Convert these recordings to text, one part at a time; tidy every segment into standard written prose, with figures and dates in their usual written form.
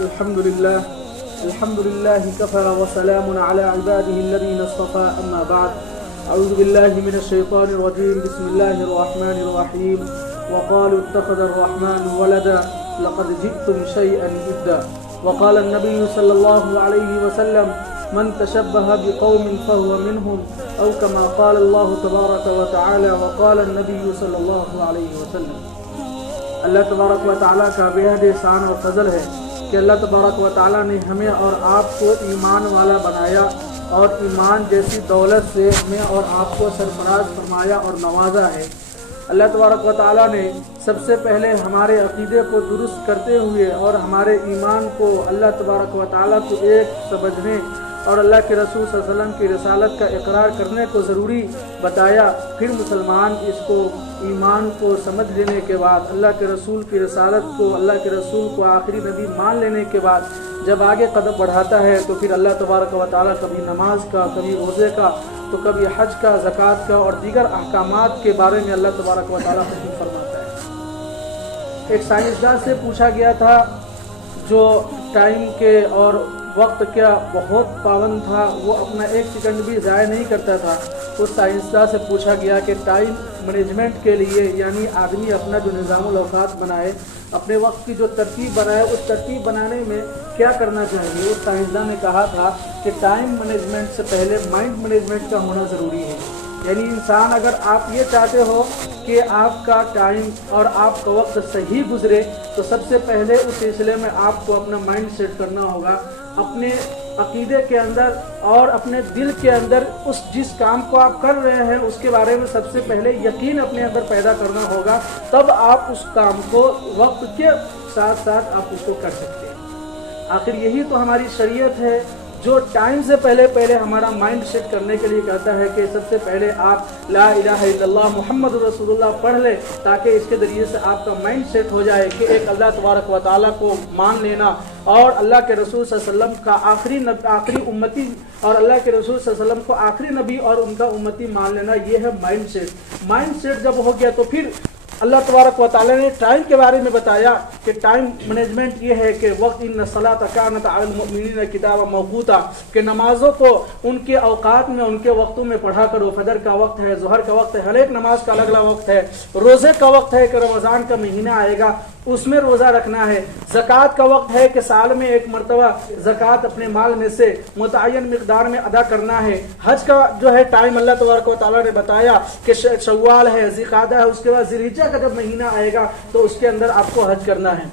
الحمد لله كفى وسلام على عباده الذين اصطفى أما بعد. أعوذ بالله من الشيطان الرجيم. بسم الله الرحمن الرحيم. وقالوا اتخذ الرحمن ولدا لقد جئتم شيئا إدا. وقال النبي صلى الله عليه وسلم من تشبه بقوم فهو منهم أو كما قال الله تبارك وتعالى. وقال النبي صلى الله عليه وسلم. اللہ تبارک و تعالیٰ کا بے حد احسان اور فضل ہے کہ اللہ تبارک و تعالیٰ نے ہمیں اور آپ کو ایمان والا بنایا اور ایمان جیسی دولت سے ہمیں اور آپ کو سرفراز فرمایا اور نوازا ہے. اللہ تبارک و تعالیٰ نے سب سے پہلے ہمارے عقیدے کو درست کرتے ہوئے اور ہمارے ایمان کو اللہ تبارک و تعالیٰ کو ایک سمجھنے اور اللہ کے رسول صلی اللہ علیہ وسلم کی رسالت کا اقرار کرنے کو ضروری بتایا. پھر مسلمان اس کو ایمان کو سمجھ لینے کے بعد اللہ کے رسول کی رسالت کو اللہ کے رسول کو آخری نبی مان لینے کے بعد جب آگے قدم بڑھاتا ہے تو پھر اللہ تبارک و تعالیٰ کبھی نماز کا، کبھی روزے کا، تو کبھی حج کا، زکوٰۃ کا اور دیگر احکامات کے بارے میں اللہ تبارک و تعالیٰ حکم فرماتا ہے. ایک سائنسداں سے پوچھا گیا تھا جو ٹائم کے اور وقت کا بہت پابند تھا، وہ اپنا ایک سیکنڈ بھی ضائع نہیں کرتا تھا. اس سائنسداں سے پوچھا گیا کہ ٹائم مینجمنٹ کے لیے یعنی آدمی اپنا جو نظام الاوقات بنائے، اپنے وقت کی جو ترتیب بنائے، اس ترتیب بنانے میں کیا کرنا چاہیے. اس سائنسداں نے کہا تھا کہ ٹائم مینجمنٹ سے پہلے مائنڈ مینجمنٹ کا ہونا ضروری ہے. یعنی انسان اگر آپ یہ چاہتے ہو کہ آپ کا ٹائم اور آپ کا وقت صحیح گزرے تو سب سے پہلے اس سلسلے میں آپ کو اپنا مائنڈ سیٹ کرنا ہوگا. اپنے عقیدے کے اندر اور اپنے دل کے اندر جس کام کو آپ کر رہے ہیں اس کے بارے میں سب سے پہلے یقین اپنے اندر پیدا کرنا ہوگا. تب آپ اس کام کو وقت کے ساتھ ساتھ آپ اس کو کر سکتے ہیں. آخر یہی تو ہماری شریعت ہے جو ٹائم سے پہلے ہمارا مائنڈ سیٹ کرنے کے لیے کہتا ہے کہ سب سے پہلے آپ لا الہ الا اللہ محمد رسول اللہ پڑھ لیں تاکہ اس کے ذریعے سے آپ کا مائنڈ سیٹ ہو جائے کہ ایک اللہ تبارک و تعالیٰ کو مان لینا اور اللہ کے رسول صلی اللہ علیہ وسلم کا آخری امتی اور اللہ کے رسول صلی اللہ علیہ وسلم کو آخری نبی اور ان کا امتی مان لینا، یہ ہے مائنڈ سیٹ. مائنڈ سیٹ جب ہو گیا تو پھر اللہ تبارک و تعالیٰ نے ٹائم کے بارے میں بتایا کہ ٹائم مینجمنٹ یہ ہے کہ وقت ان الصلاۃ کانت علی المؤمنین کتابا موقوتا، کہ نمازوں کو ان کے اوقات میں ان کے وقتوں میں پڑھا کرو. فجر کا وقت ہے، ظہر کا وقت ہے، ہر ایک نماز کا الگ الگ وقت ہے. روزے کا وقت ہے کہ رمضان کا مہینہ آئے گا اس میں روزہ رکھنا ہے. زکوٰۃ کا وقت ہے کہ سال میں ایک مرتبہ زکوٰۃ اپنے مال میں سے متعین مقدار میں ادا کرنا ہے. حج کا جو ہے ٹائم اللہ تبارک و تعالیٰ نے بتایا کہ شوال ہے، ذی القعدہ ہے، اس کے بعد ذی الحجہ کا جب مہینہ آئے گا تو اس کے اندر آپ کو حج کرنا ہے.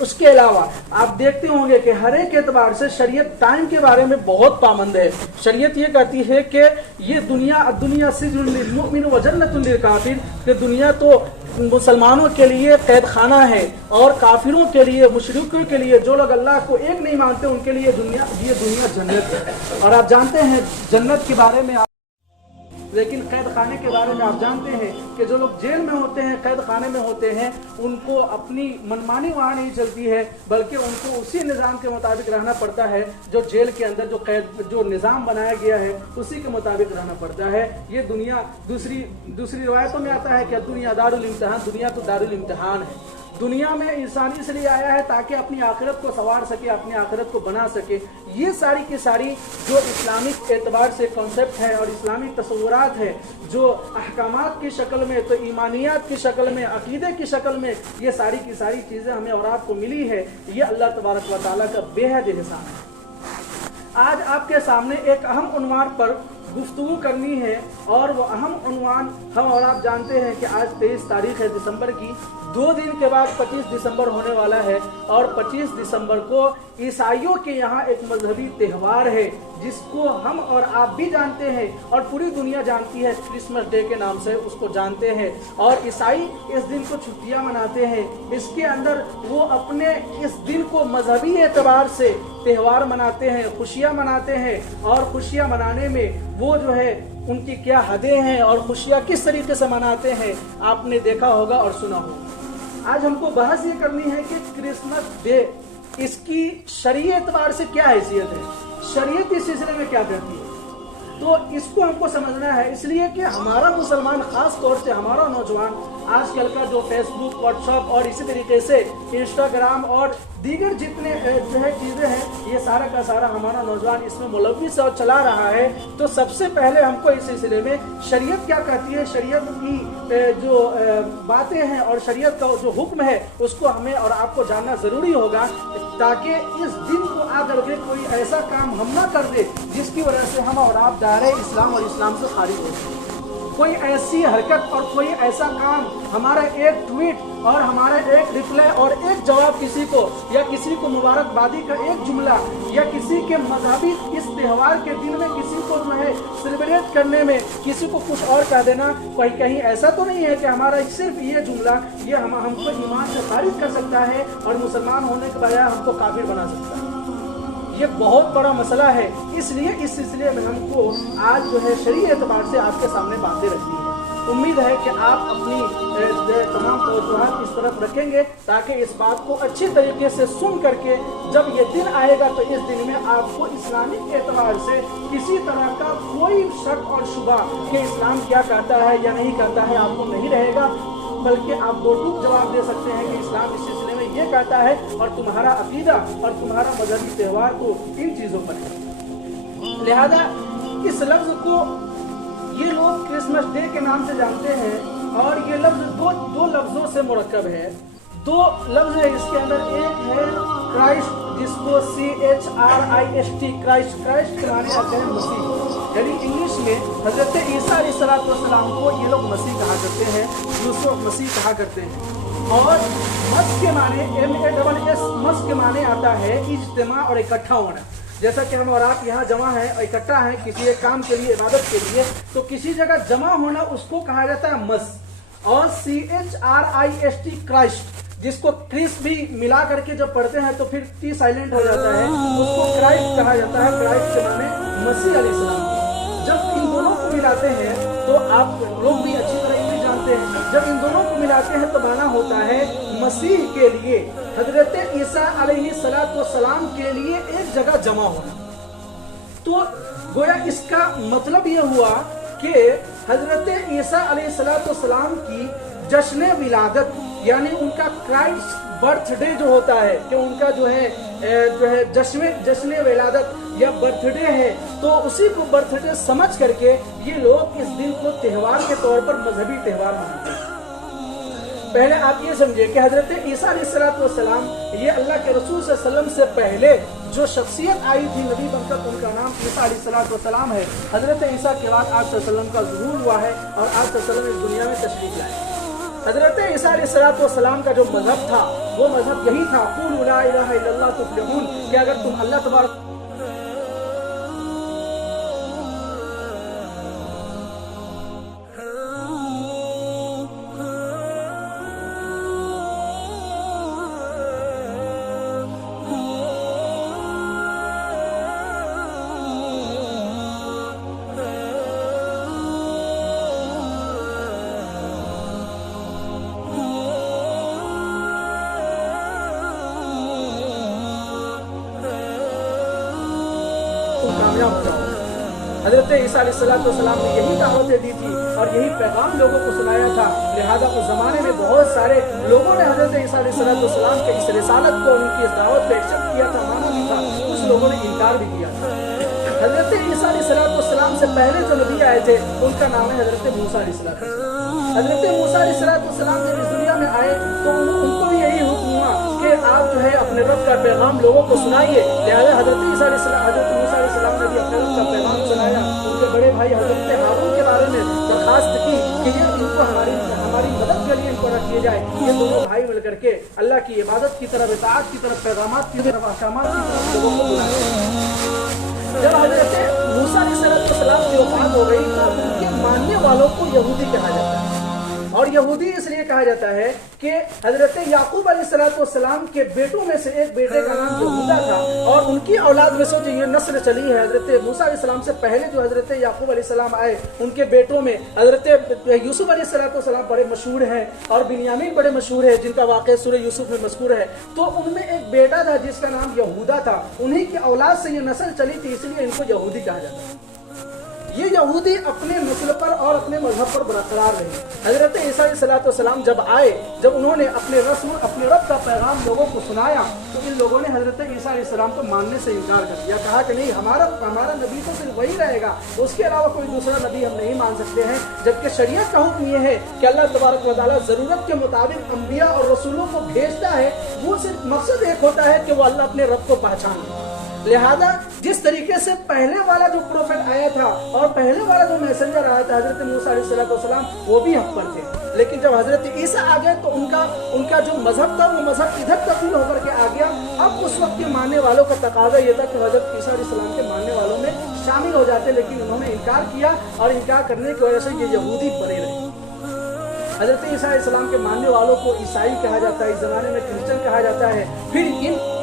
اس کے علاوہ آپ دیکھتے ہوں گے کہ ہر ایک اعتبار سے شریعت ٹائم کے بارے میں بہت پابند ہے. شریعت یہ کہتی ہے کہ یہ دنیا سجن للمؤمن و جنت للکافر، کہ دنیا تو مسلمانوں کے لیے قید خانہ ہے اور کافروں کے لیے، مشرکوں کے لیے، جو لوگ اللہ کو ایک نہیں مانتے ان کے لیے یہ دنیا جنت ہے. اور آپ جانتے ہیں جنت کے بارے میں لیکن قید خانے کے بارے میں آپ جانتے ہیں کہ جو لوگ جیل میں ہوتے ہیں، قید خانے میں ہوتے ہیں، ان کو اپنی منمانی وہاں نہیں چلتی ہے بلکہ ان کو اسی نظام کے مطابق رہنا پڑتا ہے جو جیل کے اندر جو نظام بنایا گیا ہے اسی کے مطابق رہنا پڑتا ہے. یہ دنیا دوسری روایتوں میں آتا ہے کہ دنیا دار الامتحان، دنیا تو دار الامتحان ہے. دنیا میں انسان اس لیے آیا ہے تاکہ اپنی آخرت کو سنوار سکے، اپنی آخرت کو بنا سکے. یہ ساری کی ساری جو اسلامک اعتبار سے کانسیپٹ ہے اور اسلامی تصورات ہے، جو احکامات کی شکل میں، تو ایمانیات کی شکل میں، عقیدے کی شکل میں، یہ ساری کی ساری چیزیں ہمیں اور آپ کو ملی ہے. یہ اللہ تبارک و تعالیٰ کا بے حد احسان ہے. آج آپ کے سامنے ایک اہم عنوان پر گفتگو کرنی ہے اور وہ اہم عنوان ہم اور آپ جانتے ہیں کہ آج 23 تاریخ ہے دسمبر کی. 2 دن کے بعد 25 دسمبر ہونے والا ہے اور 25 دسمبر کو عیسائیوں کے یہاں ایک مذہبی تہوار ہے جس کو ہم اور آپ بھی جانتے ہیں اور پوری دنیا جانتی ہے. کرسمس ڈے کے نام سے اس کو جانتے ہیں اور عیسائی اس دن کو چھٹیاں مناتے ہیں. اس کے اندر وہ اپنے اس دن کو مذہبی اعتبار سے تہوار مناتے ہیں، خوشیاں مناتے ہیں اور خوشیاں منانے میں وہ جو ہے ان کی کیا حدیں ہیں اور خوشیاں کس طریقے سے مناتے ہیں آپ نے دیکھا ہوگا اور سنا ہوگا. آج ہم کو بحث یہ کرنی ہے کہ کرسمس ڈے اس کی شرعی اعتبار سے کیا حیثیت ہے، شریعت اس سلسلے میں کیا کہتی ہے. تو اس کو ہم کو سمجھنا ہے، اس لیے کہ ہمارا مسلمان خاص طور سے ہمارا نوجوان آج کل کا جو فیس بک، واٹس ایپ اور اسی طریقے سے انسٹاگرام اور دیگر جتنے جو ہے چیزیں ہیں، یہ سارا کا سارا ہمارا نوجوان اس میں ملوث اور چلا رہا ہے۔ تو سب سے پہلے ہم کو اس سلسلے میں شریعت کیا کہتی ہے، شریعت کی جو باتیں ہیں اور شریعت کا جو حکم ہے اس کو ہمیں اور آپ کو جاننا ضروری ہوگا، تاکہ اس دن کو آ کر کے کوئی ایسا کام ہم نہ کر دے جس کی وجہ سے ہم اور آپ دائرہ اسلام اور اسلام سے خارج ہو جائیں۔ کوئی ایسی حرکت اور کوئی ایسا کام، ہمارا ایک ٹویٹ اور ہمارا ایک ریپلائی اور ایک جواب کسی کو، یا کسی کو مبارکبادی کا ایک جملہ، یا کسی کے مذہبی اس تہوار کے دن میں کسی کو جو ہے سیلیبریٹ کرنے میں کسی کو کچھ اور کہہ دینا، کوئی کہیں ایسا تو نہیں ہے کہ ہمارا صرف یہ جملہ یہ ہم کو ایمان سے خارج کر سکتا ہے اور مسلمان ہونے کے بجائے ہم کو کافر بنا سکتا ہے۔ یہ بہت بڑا مسئلہ ہے، اس لیے اس سلسلے میں ہم کو آج جو ہے شرعی اعتبار سے آپ کے سامنے باتیں رکھنی ہے۔ امید ہے کہ آپ اپنی تمام توجہات اس طرف رکھیں گے تاکہ اس بات کو اچھی طریقے سے سن کر کے جب یہ دن آئے گا تو اس دن میں آپ کو اسلامک اعتبار سے کسی طرح کا کوئی شک اور شبہ کہ اسلام کیا کہتا ہے یا نہیں کہتا ہے آپ کو نہیں رہے گا، بلکہ آپ دو ٹوک جواب دے سکتے ہیں کہ اسلام اس سلسلے میں یہ کہتا ہے اور تمہارا عقیدہ اور تمہارا مذہبی تہوار کو ان چیزوں پر ہے۔ لہذا اس لفظ کو یہ لوگ کرسمس ڈے کے نام سے جانتے ہیں، اور یہ لفظ دو لفظوں سے مرکب ہے، دو لفظ ہے اس کے اندر۔ ایک ہے کرائسٹ، جس کو CHRIST، کرائسٹ کے معنی آتے ہیں مسیح، یعنی انگلش میں حضرت عیسیٰ علیہ السلام کو یہ لوگ مسیح کہا کرتے ہیں، یوسف مسیح کہا کرتے ہیں۔ اور مس کے معنی MASS، مس کے معنی آتا ہے اجتماع اور اکٹھا ہونا۔ جیسا کہ ہم اور آپ یہاں جمع ہیں اور اکٹھا ہیں کسی ایک کام کے لیے، عبادت کے لیے، تو کسی جگہ جمع ہونا اس کو کہا جاتا ہے مس۔ اور CHRIST، کرائسٹ، جس کو کرس بھی ملا کر کے جب پڑھتے ہیں تو پھر T سائلنٹ ہو جاتا ہے، اس کو کرائسٹ کہا جاتا ہے۔ کرائسٹ کے معنی مسیح علیہ السلام۔ جب ان دونوں کو ملاتے ہیں تو آپ لوگ بھی اچھی طرح یہ جانتے ہیں، جب ان دونوں کو ملاتے ہیں تو معنی ہوتا ہے مسیح کے لیے، حضرت عیسیٰ علیہ السلام کے لیے ایک جگہ جمع ہونا۔ تو گویا اس کا مطلب یہ ہوا کہ حضرت عیسیٰ علیہ السلام کی جشن ولادت، یعنی ان کا کرائسٹ برتھ ڈے جو ہوتا ہے، کہ ان کا جو ہے جشن ولادت یا برتھ ڈے ہے، تو اسی کو برتھ ڈے سمجھ کر کے یہ لوگ اس دن کو تہوار کے طور پر مذہبی تہوار مناتے ہیں۔ پہلے آپ یہ سمجھے کہ حضرت عیسیٰ علیہ السلام یہ اللہ کے رسول صلی اللہ علیہ وسلم سے پہلے جو شخصیت آئی تھی نبی بن کر، ان کا نام عیسیٰ علیہ السلام ہے۔ حضرت عیسیٰ کے بعد آپ صلی اللہ علیہ وسلم کا ظہور ہوا ہے اور آپ صلی اللہ علیہ وسلم اس دنیا میں تشریف لائے۔ حضرت عیسیٰ علیہ السلام کا جو مذہب تھا وہ مذہب یہی تھا، قولوا لا الہ الا اللہ تفلحون، کہ اگر تم اللہ تبارک کامیاب ہو جاؤ۔ حضرت عیسیٰ علیہ السلام نے یہی دعوتیں دی تھی اور یہی پیغام لوگوں کو سنایا تھا، لہذا اس زمانے میں بہت سارے لوگوں نے حضرت عیسیٰ علیہ السلام کے اس رسالت کو، ان کی اس دعوت کو ایکسپٹ کیا تھا، مانا بھی تھا، کچھ لوگوں نے انکار بھی کیا تھا۔ حضرت عیسیٰ علیہ السلام سے پہلے جو نبی آئے تھے ان کا نام ہے حضرت موسیٰ علیہ السلام۔ حضرت موسیٰ علیہ السلام جب اس دنیا میں آئے تو ان کو بھی یہی حکم ہوا کہ آپ جو ہے اپنے رب کا پیغام لوگوں کو سنائیے، لہذا حضرت موسیٰ علیہ السلام نے بھی اپنے رب کا پیغام سنایا۔ ان کے بڑے بھائی حضرت ہارون کے بارے میں درخواست کی کہ یہ ان کو ہماری مدد کے لیے ان کو رکھ دیا جائے۔ یہ دونوں بھائی مل کر کے اللہ کی عبادت کی طرف، اطاعت کی طرف، پیغامات کی طرف، احکامات کی طرف لوگوں کو بلایا۔ جب حضرت موسیٰ علیہ السلام کی وفات ہو گئی تو ان کے ماننے والوں کو یہودی کہا جاتا ہے، اور یہودی اس لیے کہا جاتا ہے کہ حضرت یعقوب علیہ السلام کے بیٹوں میں سے ایک بیٹے کا نام یہودا تھا، اور ان کی اولاد میں سے جو یہ نسل چلی ہے، حضرت موسیٰ علیہ السلام سے پہلے جو حضرت یعقوب علیہ السلام آئے ان کے بیٹوں میں حضرت یوسف علیہ السلام بڑے مشہور ہیں، اور بنیامین بڑے مشہور ہیں جن کا واقعہ سورہ یوسف میں مذکور ہے۔ تو ان میں ایک بیٹا تھا جس کا نام یہودا تھا، انہی کی اولاد سے یہ نسل چلی تھی، اس لیے ان کو یہودی کہا جاتا ہے۔ یہ یہودی اپنے نسل پر اور اپنے مذہب پر برقرار رہے۔ حضرت عیسیٰ علیہ السلام جب آئے، جب انہوں نے اپنے رب کا پیغام لوگوں کو سنایا، تو ان لوگوں نے حضرت عیسیٰ علیہ السلام کو ماننے سے انکار کر دیا، کہا کہ نہیں، ہمارا نبی تو صرف وہی رہے گا، اس کے علاوہ کوئی دوسرا نبی ہم نہیں مان سکتے ہیں۔ جبکہ شریعت کا حکم یہ ہے کہ اللہ تبارک و تعالیٰ ضرورت کے مطابق انبیاء اور رسولوں کو بھیجتا ہے، وہ صرف مقصد ایک ہوتا ہے کہ وہ اللہ اپنے رب کو پہچانے۔ لہذا جس طریقے سے پہلے والا جو پروفیٹ آیا تھا اور پہلے والا جو میسنجر آیا تھا حضرت موسیٰ علیہ السلام، وہ بھی حق پر تھے، لیکن جب حضرت عیسیٰ آ گئے تو ان کا جو مذہب تھا وہ مذہب ادھر تبدیل ہو کر کے آ گیا۔ اب اس وقت کے ماننے والوں کا تقاضا یہ تھا کہ حضرت عیسیٰ علیہ السلام کے ماننے والوں میں شامل ہو جاتے، لیکن انہوں نے انکار کیا، اور انکار کرنے کی وجہ سے یہ یہودی بنے رہے۔ حضرت عیسیٰ علیہ السلام کے ماننے والوں کو عیسائی کہا جاتا ہے، اس زمانے میں کرسچن کہا جاتا ہے۔ پھر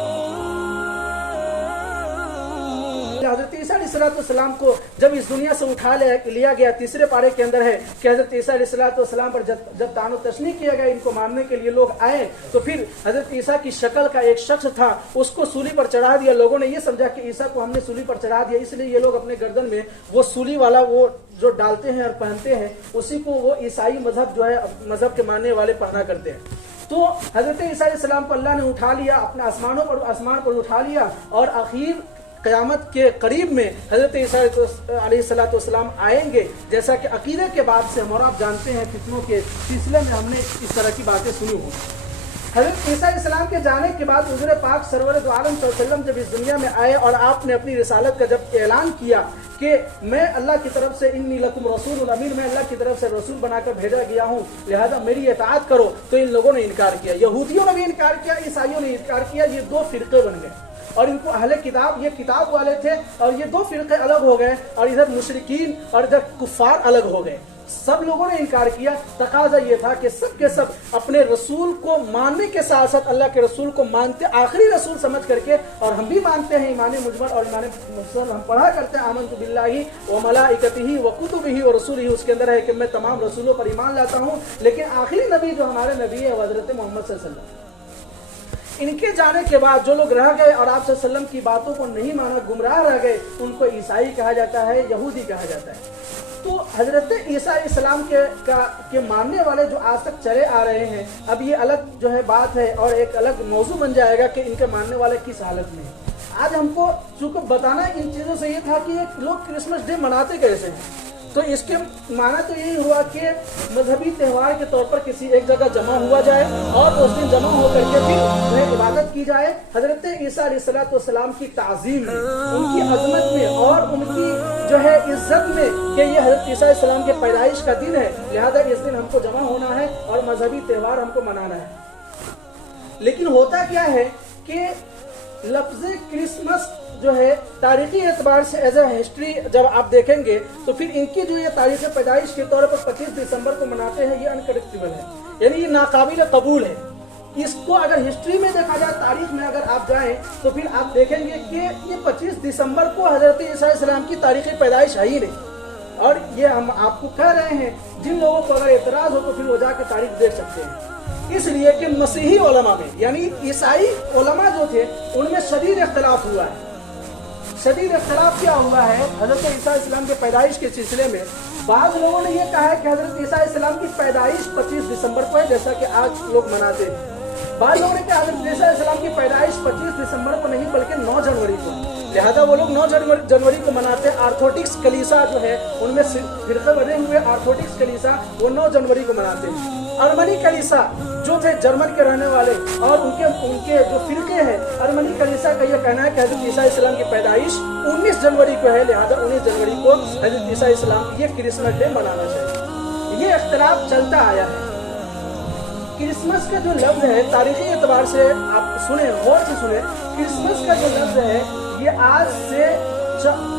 حضرت عیسیٰ علیہ السلام کو جب اس دنیا سے اٹھا لیا گیا، تیسرے پارے کے اندر ہے کہ حضرت عیسیٰ علیہ السلام پر جب طعن و تشنیع کیا گیا، ان کو ماننے کے لیے لوگ آئے، تو پھر حضرت عیسیٰ کی شکل کا ایک شخص تھا، اس کو سولی پر چڑھا دیا۔ لوگوں نے یہ سمجھا کہ عیسیٰ کو ہم نے سولی پر چڑھا دیا، اس لیے یہ لوگ اپنے گردن میں وہ سولی والا وہ جو ڈالتے ہیں اور پہنتے ہیں، اسی کو وہ عیسائی مذہب جو ہے مذہب کے ماننے والے پہنا کرتے ہیں۔ تو حضرت عیسیٰ علیہ السلام کو اللہ نے اٹھا لیا، اپنے آسمان پر اٹھا لیا، اور آخر قیامت کے قریب میں حضرت عیسیٰ علیہ السلام آئیں گے، جیسا کہ عقیدے کے بعد سے ہم اور آپ جانتے ہیں، فتنوں کے سلسلے میں ہم نے اس طرح کی باتیں سنی ہوں۔ حضرت عیسیٰ علیہ السلام کے جانے کے بعد حضور پاک سرور دو عالم صلی اللہ علیہ وسلم جب اس دنیا میں آئے اور آپ نے اپنی رسالت کا جب اعلان کیا کہ میں اللہ کی طرف سے انی لکم رسول امین، میں اللہ کی طرف سے رسول بنا کر بھیجا گیا ہوں، لہذا میری اطاعت کرو، تو ان لوگوں نے انکار کیا، یہودیوں نے بھی انکار کیا، عیسائیوں نے انکار کیا، یہ دو فرقے بن گئے، اور ان کو اہل کتاب، یہ کتاب والے تھے، اور یہ دو فرقے الگ ہو گئے، اور ادھر مشرکین اور ادھر کفار الگ ہو گئے۔ سب لوگوں نے انکار کیا۔ تقاضا یہ تھا کہ سب کے سب اپنے رسول کو ماننے کے ساتھ ساتھ اللہ کے رسول کو مانتے، آخری رسول سمجھ کر کے، اور ہم بھی مانتے ہیں ایمان مجمل اور ایمان مفصل، ہم پڑھا کرتے ہیں آمنت باللہ و ملائکتہ و کتبہ و رسولہ، اس کے اندر ہے کہ میں تمام رسولوں پر ایمان لاتا ہوں، لیکن آخری نبی جو ہمارے نبی ہے حضرت محمد صلی اللہ علیہ وسلم۔ ان کے جانے کے بعد جو لوگ رہ گئے اور آپ صلی اللہ علیہ وسلم کی باتوں کو نہیں مانا، گمراہ رہ گئے، ان کو عیسائی کہا جاتا ہے، یہودی کہا جاتا ہے۔ تو حضرت عیسیٰ علیہ السلام کے ماننے والے جو آج تک چلے آ رہے ہیں، اب یہ الگ جو ہے بات ہے اور ایک الگ موضوع بن جائے گا کہ ان کے ماننے والے کس حالت میں ہیں۔ آج ہم کو چونکہ بتانا ان چیزوں سے یہ تھا کہ لوگ کرسمس ڈے مناتے کیسے ہیں، تو اس کے معنی تو یہی ہوا کہ مذہبی تہوار کے طور پر کسی ایک جگہ جمع ہوا جائے اور اس دن جمع ہو کر کے پھر انہیں عبادت کی جائے، حضرت عیسیٰ علیہ السلام کی تعظیم میں، ان کی عظمت میں اور ان کی جو ہے عزت میں کہ یہ حضرت عیسیٰ علیہ السلام کے پیدائش کا دن ہے، لہذا اس دن ہم کو جمع ہونا ہے اور مذہبی تہوار ہم کو منانا ہے۔ لیکن ہوتا کیا ہے کہ لفظ کرسمس جو ہے تاریخی اعتبار سے ایز اے ہسٹری جب آپ دیکھیں گے تو پھر ان کی جو یہ تاریخ پیدائش کے طور پر 25 دسمبر کو مناتے ہیں، یہ انکریکٹیبل ہے، یعنی یہ ناقابل قبول ہے۔ اس کو اگر ہسٹری میں دیکھا جائے، تاریخ میں اگر آپ جائیں تو پھر آپ دیکھیں گے کہ یہ 25 دسمبر کو حضرت عیسیٰ علیہ السلام کی تاریخی پیدائش ہے ہی نہیں، اور یہ ہم آپ کو کہہ رہے ہیں، جن لوگوں کو اگر اعتراض ہو تو پھر وہ جا کے تاریخ دیکھ سکتے ہیں۔ اس لیے کہ مسیحی علماء میں، یعنی عیسائی علماء جو تھے ان میں شدید اختلاف ہوا ہے۔ شدید اختلاف کیا ہوا ہے حضرت عیسیٰ علیہ السلام کے پیدائش کے سلسلے میں؟ بعض لوگوں نے یہ کہا ہے کہ حضرت عیسیٰ علیہ السلام کی پیدائش 25 دسمبر کو ہے، جیسا کہ آج لوگ مناتے ہیں۔ بعض لوگوں نے کہا حضرت عیسیٰ علیہ السلام کی پیدائش 25 دسمبر کو نہیں بلکہ 9 جنوری کو، لہذا وہ لوگ 9 جنوری کو مناتے ہیں۔ آرتھوڈکس کلیسا جو ہے ان میں فرقے بنے ہوئے آرتھوڈکس کلیسا وہ 9 جنوری کو مناتے ہیں۔ ارمنی کلیسا جو تھے جرمن کے رہنے والے اور ان کے جو فرقے ہیں، ارمنی کلیسا کا یہ کہنا ہے کہ حضرت عیسیٰ علیہ السلام کی پیدائش 19 جنوری کو ہے، لہذا 19 جنوری کو حضرت عیسیٰ علیہ السلام کی یہ کرسمس ڈے منانا چاہیے۔ یہ اختلاف چلتا آیا ہے۔ کرسمس کا جو لفظ ہے تاریخی اعتبار سے آپ سنیں، غور سے سنیں، کرسمس کا جو لفظ ہے یہ آج سے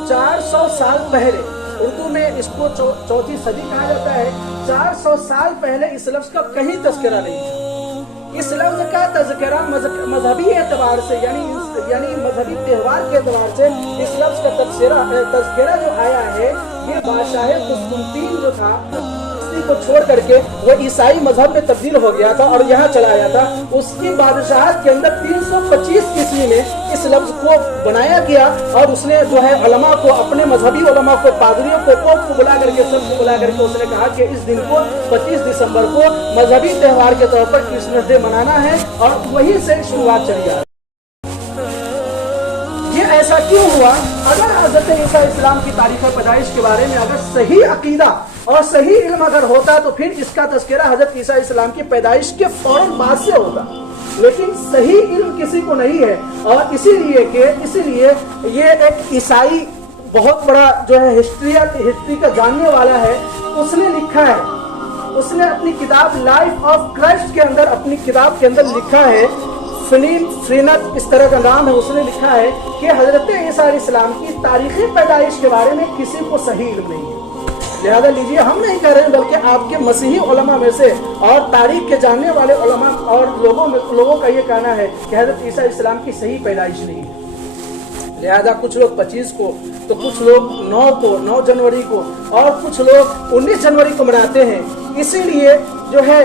400 سال پہلے، اردو میں اس کو 4ویں صدی کہا جاتا ہے، 400 سال پہلے اس لفظ کا کہیں تذکرہ نہیں تھا۔ اس لفظ کا تذکرہ مذہبی اعتبار سے یعنی مذہبی تہوار کے اعتبار سے اس لفظ کا تذکرہ جو آیا ہے یہ بادشاہ قسطنطین جو تھا کو چھوڑ کر کے وہ عیسائی مذہب میں تبدیل ہو گیا تھا اور یہاں چلا آیا تھا، اس کی بادشاہت کے اندر 325 عیسوی روشنی میں اس لفظ کو بنایا گیا اور اس نے جو ہے علماء کو, اپنے مذہبی علماء کو, پادریوں کو, پوپ کو بلا کر کے, سب کو بلا کر کے اس نے کہا کہ اس دن کو 25 دسمبر کو مذہبی تہوار کے طور پر کرسمس ڈے منانا ہے, اور وہیں سے شروعات چلی آ. یہ ایسا کیوں ہوا؟ اگر حضرت عیسیٰ السلام کی تاریخ پیدائش کے بارے میں اگر صحیح عقیدہ اور صحیح علم اگر ہوتا تو پھر اس کا تذکرہ حضرت عیسیٰ السلام کی پیدائش کے فوراً بعد سے ہوگا, لیکن صحیح علم کسی کو نہیں ہے. اور اسی لیے یہ ایک عیسائی بہت بڑا جو ہے ہسٹری کا جاننے والا ہے, اس نے لکھا ہے, اس نے اپنی کتاب لائف آف کرائسٹ کے اندر, اپنی کتاب کے اندر لکھا ہے, فرینت اس طرح کا نام ہے, اس نے لکھا ہے کہ حضرت عیسیٰ علیہ السلام کی تاریخی پیدائش کے بارے میں کسی کو صحیح علم نہیں ہے. لہذا لیجیے, ہم نہیں کہہ رہے ہیں بلکہ آپ کے مسیحی علماء میں سے اور تاریخ کے جاننے والے علماء اور لوگوں کا یہ کہنا ہے کہ حضرت عیسیٰ علیہ السلام کی صحیح پیدائش نہیں ہے. لہذا کچھ لوگ 25 کو, تو کچھ لوگ 9 جنوری کو, اور کچھ لوگ 19 جنوری کو مناتے ہیں. اسی لیے جو ہے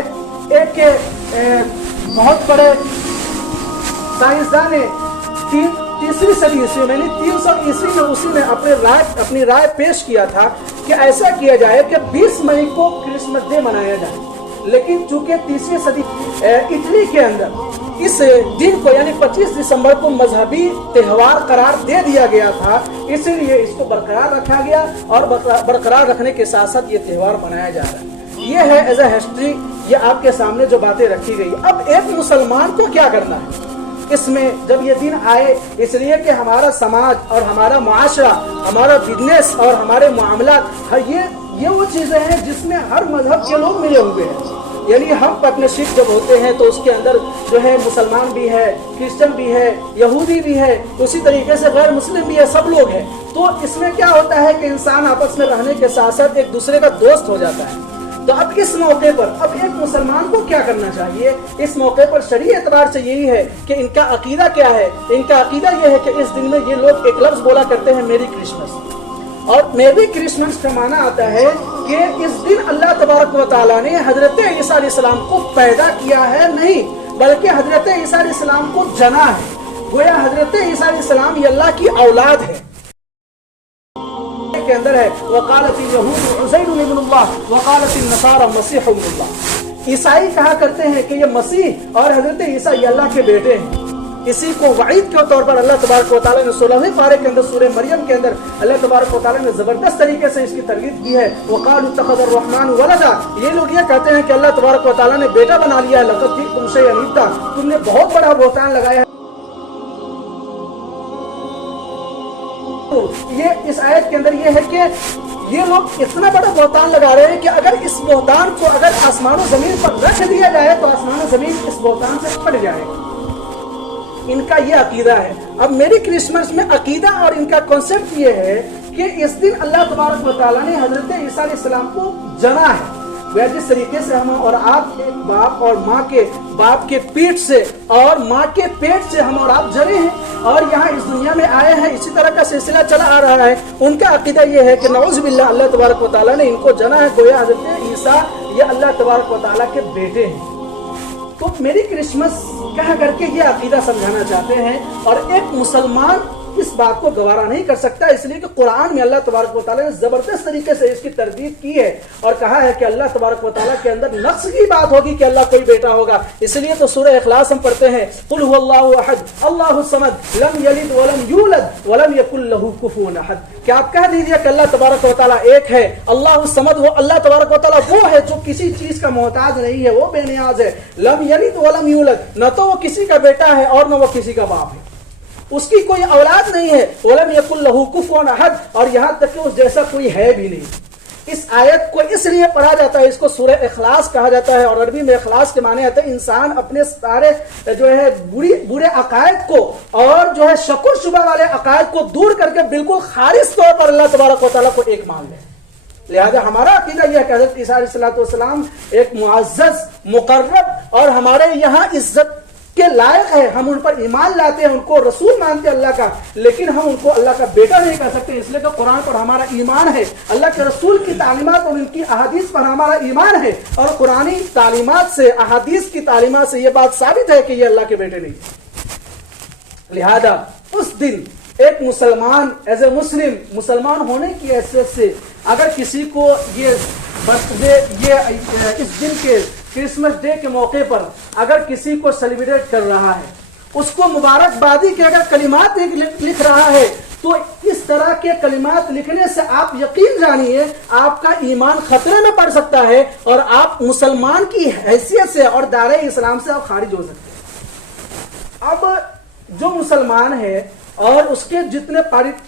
ایک بہت بڑے سائنسدان نے تیسری صدی عیسوی میں 300 عیسوی میں اسی میں اپنی رائے پیش کیا تھا کہ ایسا کیا جائے کہ 20 مئی کو کرسمس ڈے منایا جائے. لیکن چونکہ تیسری صدی اٹلی کے اندر اس دن کو یعنی 25 دسمبر کو مذہبی تہوار قرار دے دیا گیا تھا, اسی لیے اس کو برقرار رکھا گیا, اور برقرار رکھنے کے ساتھ ساتھ یہ تہوار منایا جا رہا ہے. یہ ہے ایز اے ہسٹری, یہ آپ کے سامنے جو باتیں رکھی گئی. اب ایک مسلمان کو کیا کرنا ہے اس میں جب یہ دن آئے؟ اس لیے کہ ہمارا سماج اور ہمارا معاشرہ, ہمارا بزنس اور ہمارے معاملات, یہ وہ چیزیں ہیں جس میں ہر مذہب کے لوگ ملے ہوئے ہیں. یعنی ہم پارٹنرشپ جب ہوتے ہیں تو اس کے اندر جو ہے مسلمان بھی ہے, کرسچن بھی ہے, یہودی بھی ہے, اسی طریقے سے غیر مسلم بھی ہے, سب لوگ ہیں. تو اس میں کیا ہوتا ہے کہ انسان آپس میں رہنے کے ساتھ ساتھ ایک دوسرے کا دوست ہو جاتا ہے. تو اب اس موقع پر اب ایک مسلمان کو کیا کرنا چاہیے؟ اس موقع پر شرعی اعتبار سے یہی ہے کہ ان کا عقیدہ کیا ہے. ان کا عقیدہ یہ ہے کہ اس دن میں یہ لوگ ایک لفظ بولا کرتے ہیں, میری کرسمس. اور میری کرسمس کا معنی آتا ہے کہ اس دن اللہ تبارک و تعالیٰ نے حضرت عیسیٰ علیہ السلام کو پیدا کیا ہے نہیں, بلکہ حضرت عیسیٰ علیہ السلام کو جنا ہے. گویا حضرت عیسیٰ علیہ السلام یہ اللہ کی اولاد ہے. کے اندر ہے وقالت اليهود عزیر ابن اللہ وقالت النصارى مسیح ابن اللہ. عیسائی کہا کرتے ہیں کہ یہ مسیح اور حضرت عیسیٰ یہ اللہ کے بیٹے ہیں. اسی کو وعید کے طور پر اللہ تبارک و تعالیٰ نے 16ویں پارے کے اندر سورہ مریم کے اندر اللہ تبارک و تعالیٰ نے زبردست طریقے سے اس کی ترغیب کی ہے. وقالوا اتخذ الرحمن ولدا, یہ لوگ یہ کہتے ہیں کہ اللہ تبارک و تعالیٰ نے بیٹا بنا لیا ہے. لقد جئتم شیئا ادا, تم نے بہت بڑا بہتان لگایا ہے. یہ اس آیت کے اندر یہ ہے کہ یہ لوگ اتنا بڑا بہتان لگا رہے ہیں کہ اگر اس بہتان کو اگر آسمان و زمین پر رکھ دیا جائے تو آسمان و زمین اس بہتان سے پھٹ جائے. ان کا یہ عقیدہ ہے. اب میری کرسمس میں عقیدہ اور ان کا کانسیپٹ یہ ہے کہ اس دن اللہ تبارک و تعالیٰ نے حضرت عیسیٰ علیہ السلام کو جنا ہے. جس طریقے سے ہم اور آپ ایک باپ اور ماں کے باپ کے پیٹ سے اور ماں کے پیٹ سے ہم اور آپ جڑے ہیں اور یہاں اس دنیا میں آئے ہیں, اسی طرح کا سلسلہ چلا آ رہا ہے. ان کا عقیدہ یہ ہے کہ نعوذ باللہ اللہ تبارک و تعالیٰ نے ان کو جنا ہے, گویا حضرت عیسیٰ یہ اللہ تبارک و تعالیٰ کے بیٹے ہیں. تو میری کرسمس کہہ کر کے یہ عقیدہ سمجھانا چاہتے ہیں, اور ایک مسلمان اس بات کو گوارا نہیں کر سکتا, اس لیے کہ قرآن میں اللہ تبارک و تعالیٰ نے زبردست طریقے سے اس کی تردید کی ہے اور کہا ہے کہ اللہ تبارک و تعالیٰ کے اندر نقص کی بات ہوگی کہ اللہ کوئی بیٹا ہوگا. اس لیے تو سورہ اخلاص ہم پڑھتے ہیں, قل هو اللہ احد اللہ الصمد لم یلد ولم یولد ولم یکن له کفوا احد. کہ آپ کہہ دیجئے کہ اللہ تبارک و تعالیٰ ایک ہے, اللہ الصمد, وہ اللہ تبارک و تعالیٰ وہ ہے جو کسی چیز کا محتاج نہیں ہے, وہ بے نیاز ہے. لم یلد ولم یولد, نہ تو وہ کسی کا بیٹا ہے اور نہ وہ کسی کا باپ ہے, اس کی کوئی اولاد نہیں ہے. ولم یکن لہ کفوا احد, اور یہاں تک کہ اس جیسا کوئی ہے بھی نہیں. اس آیت کو اس لیے پڑھا جاتا ہے, اس کو سورہ اخلاص کہا جاتا ہے, اور عربی میں اخلاص کے معنی آتا ہے انسان اپنے سارے جو ہے برے عقائد کو اور جو ہے شک و شبہ والے عقائد کو دور کر کے بالکل خالص طور پر اللہ تبارک و تعالیٰ کو ایک مان لے. لہذا ہمارا عقیدہ یہ ہے کہ حضرت عیسیٰ علیہ السلام ایک معزز مقرب اور ہمارے یہاں عزت کے لائق ہے. ہم ان پر ایمان لاتے ہیں, ان کو رسول مانتے ہیں اللہ کا, لیکن ہم ان کو اللہ کا بیٹا نہیں کہہ سکتے, اس لیے کہ قرآن پر ہمارا ایمان ہے, اللہ کے رسول کی تعلیمات اور ان کی احادیث پر ہمارا ایمان ہے, اور قرآنی تعلیمات سے احادیث کی تعلیمات سے یہ بات ثابت ہے کہ یہ اللہ کے بیٹے نہیں. لہذا اس دن ایک مسلمان ایز اے مسلم مسلمان ہونے کی حیثیت سے اگر کسی کو یہ برتھ ڈے یہ اس دن کے کرسمس ڈے کے موقع پر اگر کسی کو سیلیبریٹ کر رہا ہے اس کو مبارکبادی کے اگر کلمات لکھ رہا ہے تو اس طرح کے کلمات لکھنے سے آپ یقین جانیے آپ کا ایمان خطرے میں پڑ سکتا ہے اور آپ مسلمان کی حیثیت سے اور دائرہ اسلام سے آپ خارج ہو سکتے ہیں۔ اب جو مسلمان ہے اور اس کے جتنے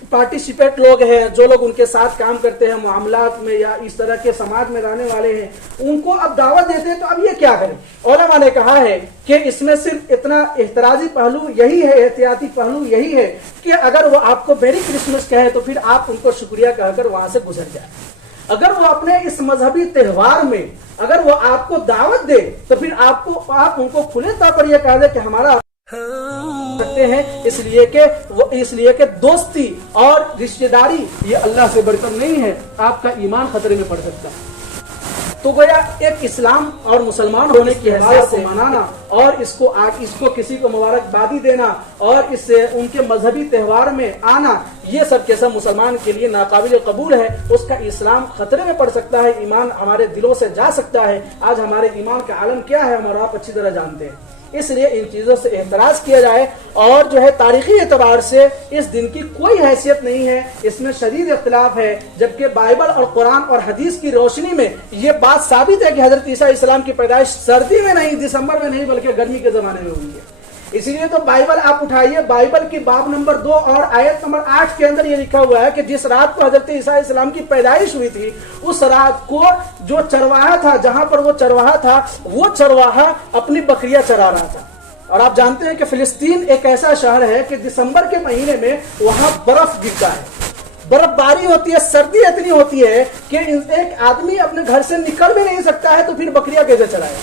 پارٹیسپیٹ لوگ ہیں جو لوگ ان کے ساتھ کام کرتے ہیں معاملات میں یا اس طرح کے سماج میں رہنے والے ہیں ان کو اب دعوت دیتے ہیں تو اب یہ کیا کریں؟ علماء نے کہا ہے کہ اس میں صرف اتنا احترازی پہلو یہی ہے احتیاطی پہلو یہی ہے کہ اگر وہ آپ کو میری کرسمس کہے تو پھر آپ ان کو شکریہ کہہ کر وہاں سے گزر جائیں۔ اگر وہ اپنے اس مذہبی تہوار میں اگر وہ آپ کو دعوت دے تو پھر آپ ان کو کھلے طور پر یہ کہہ دے کہ ہمارا سکتے ہیں اس لیے کہ دوستی اور رشتہ داری یہ اللہ سے بڑھ کر نہیں ہے، آپ کا ایمان خطرے میں پڑ سکتا ہے۔ تو گویا ایک اسلام اور مسلمان ہونے کی حیثیت سے منانا اور اس کو کسی کو مبارکبادی دینا اور اس سے ان کے مذہبی تہوار میں آنا یہ سب کے سب مسلمان کے لیے ناقابل قبول ہے، اس کا اسلام خطرے میں پڑ سکتا ہے، ایمان ہمارے دلوں سے جا سکتا ہے۔ آج ہمارے ایمان کا عالم کیا ہے ہم اور آپ اچھی طرح جانتے ہیں، اس لیے ان چیزوں سے احتراز کیا جائے اور جو ہے تاریخی اعتبار سے اس دن کی کوئی حیثیت نہیں ہے، اس میں شدید اختلاف ہے، جبکہ بائبل اور قرآن اور حدیث کی روشنی میں یہ بات ثابت ہے کہ حضرت عیسیٰ علیہ السلام کی پیدائش سردی میں نہیں، دسمبر میں نہیں بلکہ گرمی کے زمانے میں ہوئی ہے۔ اسی لیے تو بائبل آپ اٹھائیے، بائبل کی باب نمبر 2 اور آیت نمبر 8 کے اندر یہ لکھا ہوا ہے کہ جس رات کو حضرت عیسیٰ علیہ السلام کی پیدائش ہوئی تھی اس رات کو جو چرواہا تھا، جہاں پر وہ چرواہا تھا وہ چرواہا اپنی بکریاں چرا رہا تھا۔ اور آپ جانتے ہیں کہ فلسطین ایک ایسا شہر ہے کہ دسمبر کے مہینے میں وہاں برف گرتا ہے، برف باری ہوتی ہے، سردی اتنی ہوتی ہے کہ ایک آدمی اپنے گھر سے نکل بھی نہیں سکتا ہے تو پھر بکریاں کیسے چلائے؟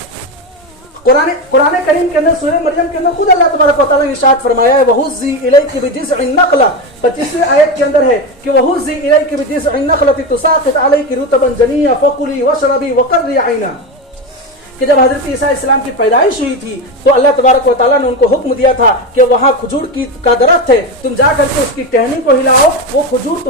قرآن کریم کے اندر سورہ مریم کے اندر خود اللہ تبارک و تعالیٰ نے ارشاد فرمایا ہے وَهُزِّي إِلَيْكِ بِجِذْعِ النَّخْلَةِ 25ویں آیت کے اندر ہے کہ وَهُزِّي إِلَيْكِ بِجِذْعِ النَّخْلَةِ تُسَاقِطْ عَلَيْكِ رُطَبًا جَنِيًّا فَكُلِي وَاشْرَبِي وَقَرِّي عَيْنًا۔ کہ جب حضرت عیسیٰ علیہ السلام کی پیدائش ہوئی تھی تو اللہ تبارک و تعالیٰ نے ان کو حکم دیا تھا کہ وہاں کھجور کا درخت ہے، تم جا کر کے اس کی ٹہنی کو ہلاؤ، وہ کھجور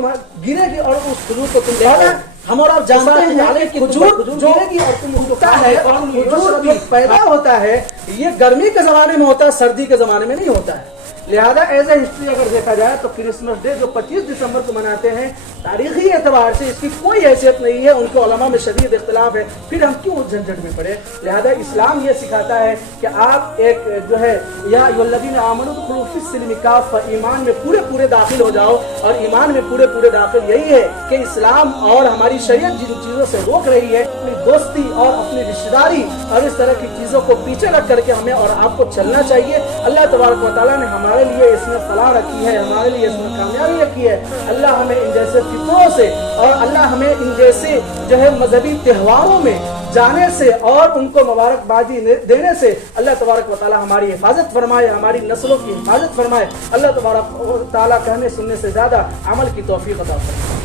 گرے گی اور اس کھجور کو تم لے آنا۔ ہم اور آپ جانتے ہیں کہ کھجور جو اگتا ہے اور کھجور جو پیدا ہوتا ہے یہ گرمی کے زمانے میں ہوتا ہے، سردی کے زمانے میں نہیں ہوتا ہے۔ لہذا ایز اے ہسٹری اگر دیکھا جائے تو کرسمس ڈے جو 25 دسمبر کو مناتے ہیں تاریخی اعتبار سے اس کی کوئی حیثیت نہیں ہے، ان کے علماء میں شدید اختلاف ہے، پھر ہم کیوں اس جھنجھٹ میں پڑے؟ لہذا اسلام یہ سکھاتا ہے کہ آپ ایک جو ہے یا ایھا الذین آمنوا ادخلوا فی السلم کافہ، ایمان میں پورے داخل ہو جاؤ، اور ایمان میں پورے داخل یہی ہے کہ اسلام اور ہماری شریعت جن چیزوں سے روک رہی ہے اپنی دوستی اور اپنی رشتہ داری اور اس طرح کی چیزوں کو پیچھے رکھ کر کے ہمیں اور آپ کو چلنا چاہیے۔ اللہ تبارک و تعالیٰ نے ہمارے لیے اس میں فلاح رکھی ہے، ہمارے لیے اس میں کامیابی رکھی ہے۔ اللہ ہمیں ان جیسے فطروں سے اور اللہ ہمیں ان جیسے جو ہے مذہبی تہواروں میں جانے سے اور ان کو مبارکبادی دینے سے اللہ تبارک و تعالیٰ ہماری حفاظت فرمائے، ہماری نسلوں کی حفاظت فرمائے۔ اللہ تبارک و تعالیٰ کہنے سننے سے زیادہ عمل کی توفیق عطا فرمائے۔